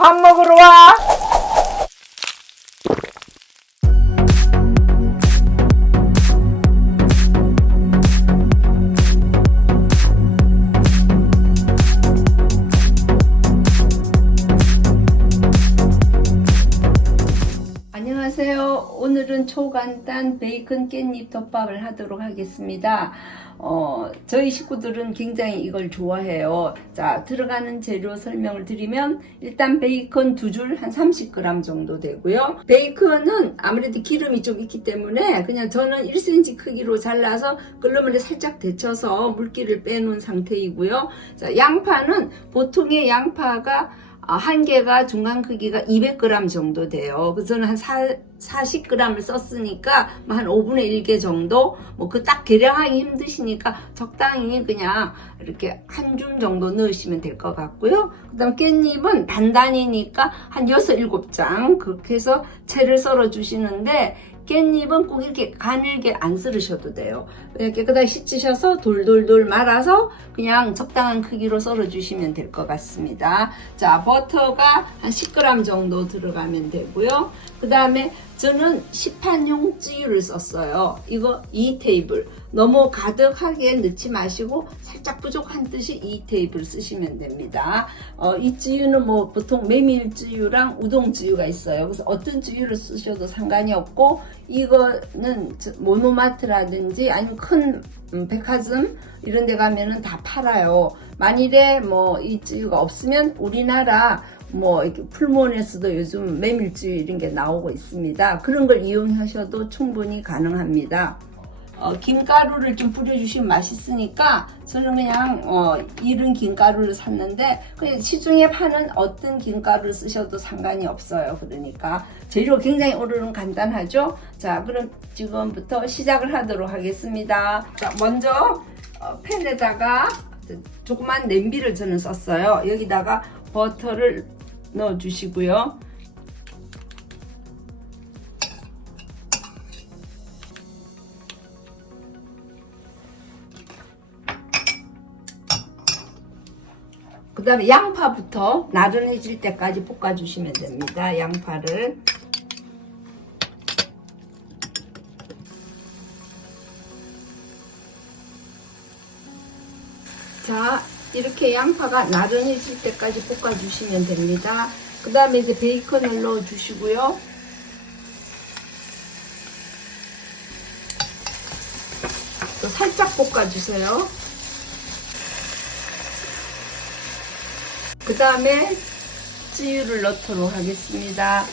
밥 먹으러 와. 안녕하세요. 오늘은 초간단 베이컨 깻잎 덮밥을 하도록 하겠습니다. 저희 식구들은 굉장히 이걸 좋아해요. 자, 들어가는 재료 설명을 드리면 일단 베이컨 2줄 한 30g 정도 되고요. 베이컨은 아무래도 기름이 좀 있기 때문에 그냥 저는 1cm 크기로 잘라서 끓는 물에 살짝 데쳐서 물기를 빼놓은 상태이고요. 자, 양파는 보통의 양파가 한 개가 중간 크기가 200g 정도 돼요. 그래서 저는 한 40g을 썼으니까 한 5분의 1개 정도, 뭐 그 딱 계량하기 힘드시니까 적당히 그냥 이렇게 한 줌 정도 넣으시면 될 것 같고요. 그 다음 깻잎은 단단히니까 한 6, 7장 그렇게 해서 채를 썰어 주시는데, 깻잎은 꼭 이렇게 가늘게 안 썰으셔도 돼요. 그냥 깨끗하게 씻으셔서 돌돌돌 말아서 그냥 적당한 크기로 썰어 주시면 될 것 같습니다. 자, 버터가 한 10g 정도 들어가면 되고요. 그 다음에 저는 시판용 쯔유를 썼어요. 이거 2테이블. 너무 가득하게 넣지 마시고 살짝 부족한 듯이 2테이블 쓰시면 됩니다. 이 쯔유는 뭐 보통 메밀 쯔유랑 우동 쯔유가 있어요. 그래서 어떤 쯔유를 쓰셔도 상관이 없고, 이거는 모노마트라든지 아니면 큰 백화점 이런 데 가면은 다 팔아요. 만일에 뭐 이 쯔유가 없으면 우리나라 뭐 이렇게 풀몬에서도 요즘 메밀쯔유 이런 게 나오고 있습니다. 그런 걸 이용하셔도 충분히 가능합니다. 김가루를 좀 뿌려주시면 맛있으니까 저는 그냥 이른 김가루를 샀는데 그냥 시중에 파는 어떤 김가루를 쓰셔도 상관이 없어요. 그러니까 재료 굉장히 오늘은 간단하죠. 자, 그럼 지금부터 시작을 하도록 하겠습니다. 자, 먼저 팬에다가 조그만 냄비를 저는 썼어요. 여기다가 버터를 넣어 주시고요. 그 다음에 양파부터 나른해질 때까지 볶아주시면 됩니다. 양파를. 자, 이렇게 양파가 나른해질 때까지 볶아주시면 됩니다. 그 다음에 이제 베이컨을 넣어주시고요. 또 살짝 볶아주세요. 그 다음에 쯔유를 넣도록 하겠습니다.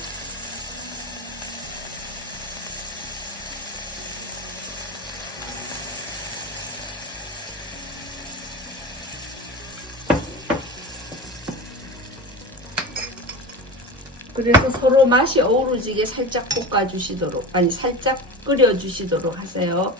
그래서 서로 맛이 어우러지게 살짝 볶아주시도록, 아니 살짝 끓여주시도록 하세요.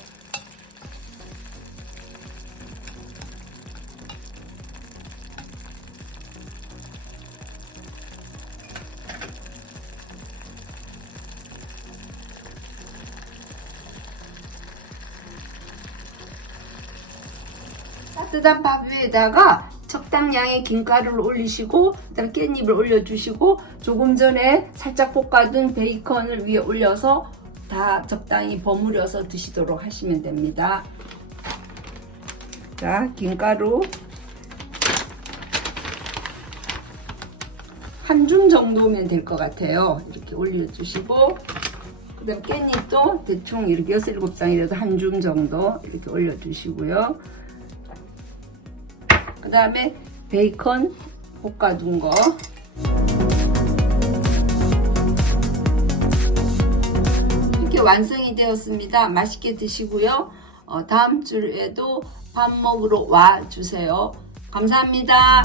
따뜻한 밥 위에다가 적당량의 김가루를 올리시고, 그다음 깻잎을 올려주시고, 조금 전에 살짝 볶아둔 베이컨을 위에 올려서 다 적당히 버무려서 드시도록 하시면 됩니다. 자, 김가루 한 줌 정도면 될 것 같아요. 이렇게 올려주시고, 그 다음 깻잎도 대충 이렇게 6, 7장이라도 한 줌 정도 이렇게 올려주시고요. 그 다음에 베이컨 볶아둔 거 이렇게 완성이 되었습니다. 맛있게 드시고요. 다음 주에도 밥 먹으러 와 주세요. 감사합니다.